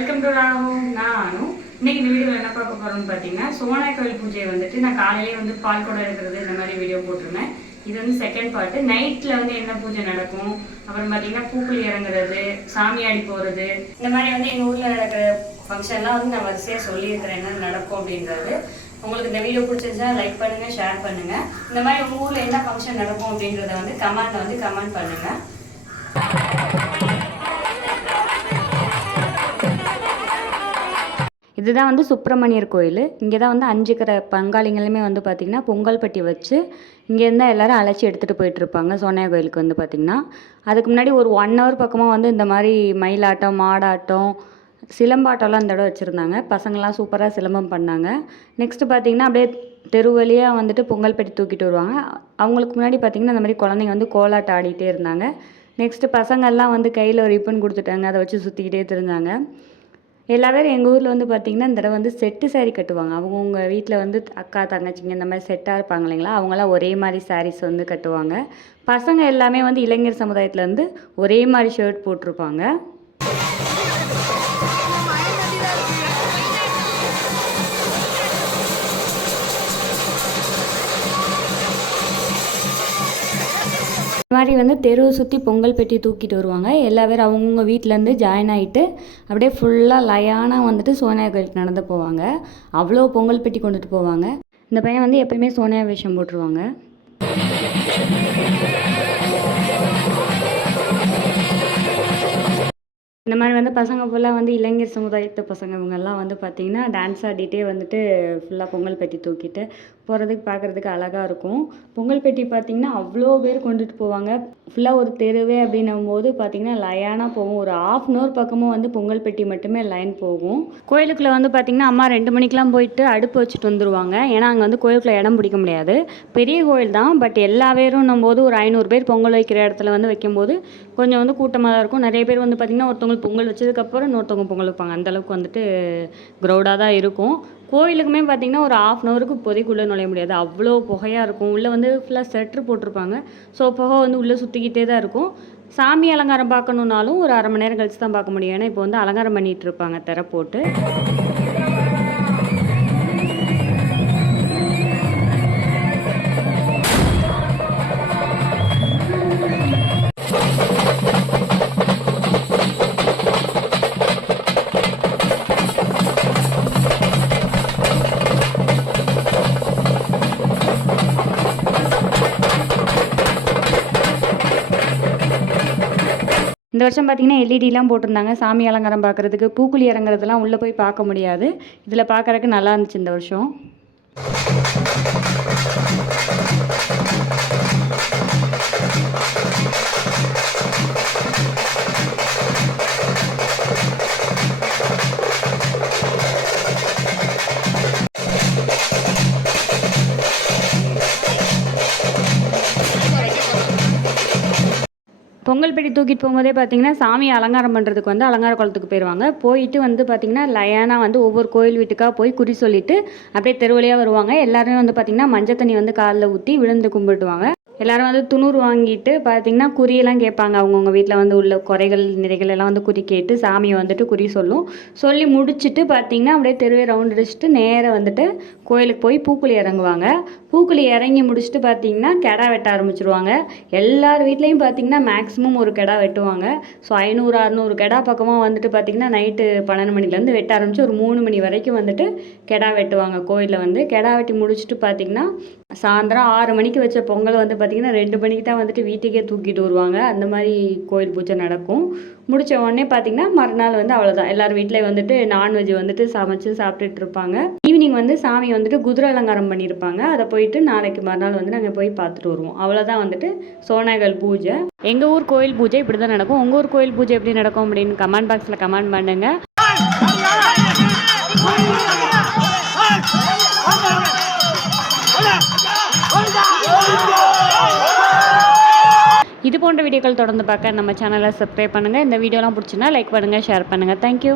Welcome to ராகும் அனு இன்னைக்கு இந்த வீடியோவில் என்ன பார்க்க போறோம்னு பார்த்தீங்கன்னா சோனா கோயில் பூஜையை வந்துட்டு நான் காலையிலேயே வந்து பால் கூட எடுக்கிறது இந்த மாதிரி வீடியோ போட்டிருந்தேன். இது வந்து செகண்ட் பார்ட்டு நைட்டில் வந்து என்ன பூஜை நடக்கும்? அப்புறம் பார்த்தீங்கன்னா பூக்குழி இறங்குறது சாமியாடி போகிறது இந்த மாதிரி வந்து எங்கள் ஊரில் நடக்கிற ஃபங்க்ஷன்லாம் வந்து நான் வரிசையாக சொல்லியிருக்கிறேன் என்ன நடக்கும் அப்படின்றது. உங்களுக்கு இந்த வீடியோ பிடிச்சிருந்தா லைக் பண்ணுங்க ஷேர் பண்ணுங்க. இந்த மாதிரி உங்கள் ஊரில் என்ன ஃபங்க்ஷன் நடக்கும் அப்படின்றத வந்து கமெண்ட்ல வந்து கமெண்ட் பண்ணுங்க. இதுதான் வந்து சுப்பிரமணியர் கோயில். இங்கே தான் வந்து அஞ்சுக்கிற பங்காளிங்களுமே வந்து பார்த்திங்கன்னா பொங்கல் பட்டி வச்சு இங்கேருந்து எல்லோரும் அழைச்சி எடுத்துகிட்டு போயிட்டுருப்பாங்க சோனியா கோயிலுக்கு வந்து பார்த்திங்கன்னா அதுக்கு முன்னாடி ஒரு ஒன் ஹவர் பக்கமாக வந்து இந்த மாதிரி மயிலாட்டம் மாடாட்டம் சிலம்பாட்டம்லாம் இந்த இடம் வச்சுருந்தாங்க. பசங்களாம் சூப்பராக சிலம்பம் பண்ணாங்க. நெக்ஸ்ட்டு பார்த்திங்கன்னா அப்படியே தெரு வழியாக வந்துட்டு பொங்கல் பெட்டி தூக்கிட்டு வருவாங்க. அவங்களுக்கு முன்னாடி பார்த்திங்கன்னா இந்த மாதிரி குழந்தைங்க வந்து கோலாட்டம் ஆடிட்டே இருந்தாங்க. நெக்ஸ்ட்டு பசங்கள்லாம் வந்து கையில் ஒரு ரிப்பன் கொடுத்துட்டாங்க. அதை வச்சு சுற்றிக்கிட்டே தெரிஞ்சாங்க எல்லா பேரும் எங்கள் ஊரில் வந்து பார்த்திங்கன்னா இந்த தடவை வந்து செட்டு சாரீ கட்டுவாங்க. அவங்கவுங்க வீட்டில் வந்து அக்கா தங்கச்சிங்க இந்த மாதிரி செட்டாக இருப்பாங்க இல்லைங்களா? அவங்களாம் ஒரே மாதிரி சாரீஸ் வந்து கட்டுவாங்க. பசங்க எல்லாமே வந்து இளைஞர் சமுதாயத்தில் வந்து ஒரே மாதிரி ஷர்ட் போட்டிருப்பாங்க. மாதிரி வந்து தெருவை சுற்றி பொங்கல் பெட்டி தூக்கிட்டு வருவாங்க. எல்லா பேரும் அவங்கவுங்க வீட்டிலேருந்து ஜாயின் ஆகிட்டு அப்படியே ஃபுல்லாக லயானாக வந்துட்டு சோனியா கோயிலுக்கு நடந்து போவாங்க. அவ்வளோ பொங்கல் பெட்டி கொண்டுட்டு போவாங்க. இந்த பையன் வந்து எப்பயுமே சோனியா வேஷம் போட்டுருவாங்க. இந்த மாதிரி வந்து பசங்க ஃபுல்லாக வந்து இளைஞர் சமுதாயத்து பசங்க இவங்கெல்லாம் வந்து பார்த்திங்கன்னா டான்ஸ் ஆடிட்டே வந்துட்டு ஃபுல்லாக பொங்கல் பெட்டி தூக்கிட்டு போகிறதுக்கு பார்க்குறதுக்கு அழகாக இருக்கும். பொங்கல் பெட்டி பார்த்திங்கன்னா அவ்வளோ பேர் கொண்டுட்டு போவாங்க. ஃபுல்லாக ஒரு தெருவே அப்படின்னும் போது பார்த்திங்கன்னா லயனாக போகும். ஒரு ஆஃப் அன் ஹவர் பக்கமும் வந்து பொங்கல் பெட்டி மட்டுமே லைன் போகும். கோயிலுக்குள்ளே வந்து பார்த்திங்கன்னா அம்மா ரெண்டு மணிக்கெலாம் போயிட்டு அடுப்பு வச்சுட்டு வந்துருவாங்க. ஏன்னா அங்கே வந்து கோயிலுக்குள்ளே இடம் பிடிக்க முடியாது. பெரிய கோயில் தான். பட் எல்லா பேரும் போது ஒரு ஐநூறு பேர் பொங்கல் வைக்கிற இடத்துல வந்து வைக்கும்போது கொஞ்சம் வந்து கூட்டமாக தான் இருக்கும். நிறைய பேர் வந்து பார்த்திங்கன்னா ஒருத்தவங்க பொங்கல் வச்சதுக்கப்புறம் இன்னொருத்தவங்க பொங்கல் வைப்பாங்க. அந்தளவுக்கு வந்துட்டு க்ரௌடாக தான் இருக்கும். கோயிலுக்குமே பார்த்திங்கன்னா ஒரு ஆஃப் அன் ஹவருக்கு இப்போதைக்குள்ளே நுழைய முடியாது. அவ்வளோ புகையாக இருக்கும். உள்ளே வந்து ஃபுல்லாக ஸ்வெட்ரு போட்டிருப்பாங்க. ஸோ புகை வந்து உள்ளே சுற்றிக்கிட்டே தான் இருக்கும். சாமி அலங்காரம் பார்க்கணுன்னாலும் ஒரு அரை மணி நேரம் கழிச்சு தான் பார்க்க முடியும். ஏன்னா இப்போ வந்து அலங்காரம் பண்ணிகிட்டு இருப்பாங்க. போட்டு. இந்த வருஷம் பார்த்தீங்கன்னா எல்இடிலாம் போட்டிருந்தாங்க. சாமி அலங்காரம் பார்க்குறதுக்கு பூக்குழி இறங்குறதுலாம் உள்ளே போய் பார்க்க முடியாது. இதில் பார்க்குறதுக்கு நல்லா இருந்துச்சு இந்த வருஷம். பொங்கல் பெட்டி தூக்கிட்டு போகும்போதே பார்த்தீங்கன்னா சாமி அலங்காரம் பண்ணுறதுக்கு வந்து அலங்கார குளத்துக்கு போயிடுவாங்க போயிட்டு வந்து பார்த்தீங்கன்னா லயனாக வந்து ஒவ்வொரு கோயில் வீட்டுக்காக போய் குறி சொல்லிட்டு அப்படியே தெருவழியாக வருவாங்க. எல்லாருமே வந்து பார்த்தீங்கன்னா மஞ்சள் தண்ணி வந்து காலில் ஊற்றி விழுந்து கும்பிடுவாங்க எல்லாரும் வந்து துணூர் வாங்கிட்டு பார்த்தீங்கன்னா குறியெல்லாம் கேட்பாங்க. அவங்கவுங்க வீட்டில் வந்து உள்ள குறைகள் நிறைகள் எல்லாம் வந்து குறி கேட்டு சாமியை வந்துட்டு குறி சொல்லும். சொல்லி முடிச்சுட்டு பார்த்தீங்கன்னா அப்படியே தெருவே ரவுண்ட் அடிச்சுட்டு நேராக வந்துட்டு கோயிலுக்கு போய் பூக்குழி இறங்குவாங்க. பூக்குழி இறங்கி முடிச்சுட்டு பார்த்தீங்கன்னா கெடா வெட்ட ஆரம்பிச்சிருவாங்க. எல்லார் வீட்லேயும் பார்த்தீங்கன்னா மேக்ஸிமம் ஒரு கெடா வெட்டுவாங்க. ஸோ ஐநூறு அறநூறு கெடா பக்கமாக வந்துட்டு பார்த்தீங்கன்னா நைட்டு பன்னெண்டு மணிலேருந்து வெட்ட ஆரம்பிச்சு ஒரு மூணு மணி வரைக்கும் வந்துட்டு கெடா வெட்டுவாங்க கோயிலில் வந்து. கெடா வெட்டி முடிச்சுட்டு பார்த்தீங்கன்னா சாயந்தரம் ஆறு மணிக்கு வச்ச பொங்கல் வந்து பார்த்திங்கன்னா ரெண்டு மணிக்கு தான் வந்துட்டு வீட்டுக்கே தூக்கிட்டு வருவாங்க அந்த மாதிரி கோயில் பூஜை நடக்கும் முடிச்ச உடனே பார்த்திங்கன்னா மறுநாள் வந்து அவ்வளோதான் எல்லார் வீட்டிலையும் வந்துட்டு நான்வெஜ் வந்துட்டு சமைச்சு சாப்பிட்டுட்டு இருப்பாங்க ஈவினிங் வந்து சாமி வந்துட்டு குதிரை அலங்காரம் பண்ணியிருப்பாங்க அதை போயிட்டு நாளைக்கு மறுநாள் வந்து நாங்கள் போய் பார்த்துட்டு வருவோம் அவ்வளோதான் வந்துட்டு சோனாகல் பூஜை எங்கள் ஊர் கோயில் பூஜை இப்படி தான் நடக்கும் உங்கள் ஊர் கோயில் பூஜை எப்படி நடக்கும் அப்படின்னு கமெண்ட் பாக்ஸில் கமெண்ட் பண்ணுங்கள் இது போன்ற வீடியோக்கள் தொடர்ந்து பார்க்க நம்ம சேனலை சப்ஸ்கிரைப் பண்ணுங்கள் இந்த வீடியோலாம் பிடிச்சினா லைக் பண்ணுங்கள் ஷேர் பண்ணுங்கள் தேங்க்யூ